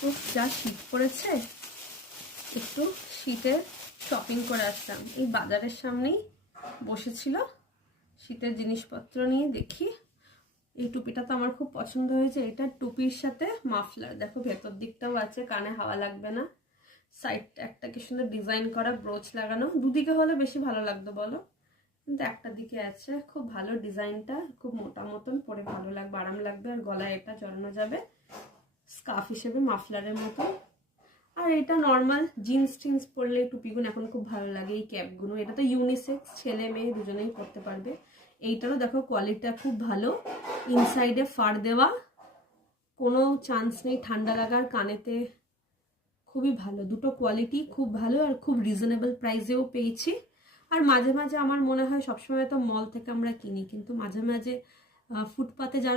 তো যা শীত পড়েছে, একটু শীতের শপিং করে আসলাম। এই বাজারের সামনেই বসেছিল, শীতের জিনিসপত্র নিয়ে দেখি। এই টুপিটা তো আমার খুব পছন্দ হয়েছে। এটা টুপির সাথে মাফলার, দেখো ভেতর দিকটাও আছে, কানে হাওয়া লাগবে না। সাইডটা একটা কি সুন্দর ডিজাইন করা ব্রোচ লাগানো, দুদিকে হলে বেশি ভালো লাগতো বলো, কিন্তু একটা দিকে আছে। খুব ভালো ডিজাইনটা, খুব মোটা মতন, পরে ভালো লাগবে, আরাম লাগবে। আর গলায় এটা জড়ানো যাবে স্কার্ফ হিসেবে মাফলারের মতন। আর এটা নর্মাল জিন্স টিন্স পরলে টুপিগুলো এখন খুব ভালো লাগে, এই ক্যাপগুলো। এটা তো ইউনিসেক্স, ছেলে মেয়ে দুজনেই পরতে পারবে। এইটারও দেখো কোয়ালিটিটা খুব ভালো, ইনসাইডে ফার দেওয়া, কোনো চান্স নেই ঠান্ডা লাগার কানেতে। খুবই ভালো, দুটো কোয়ালিটি খুব ভালো, আর খুব রিজনেবল প্রাইসেও পেয়েছি। আর মাঝে মাঝে আমার মনে হয়, সবসময় তো মল থেকে আমরা কিনি, কিন্তু মাঝে মাঝে ফুটপাতে যারা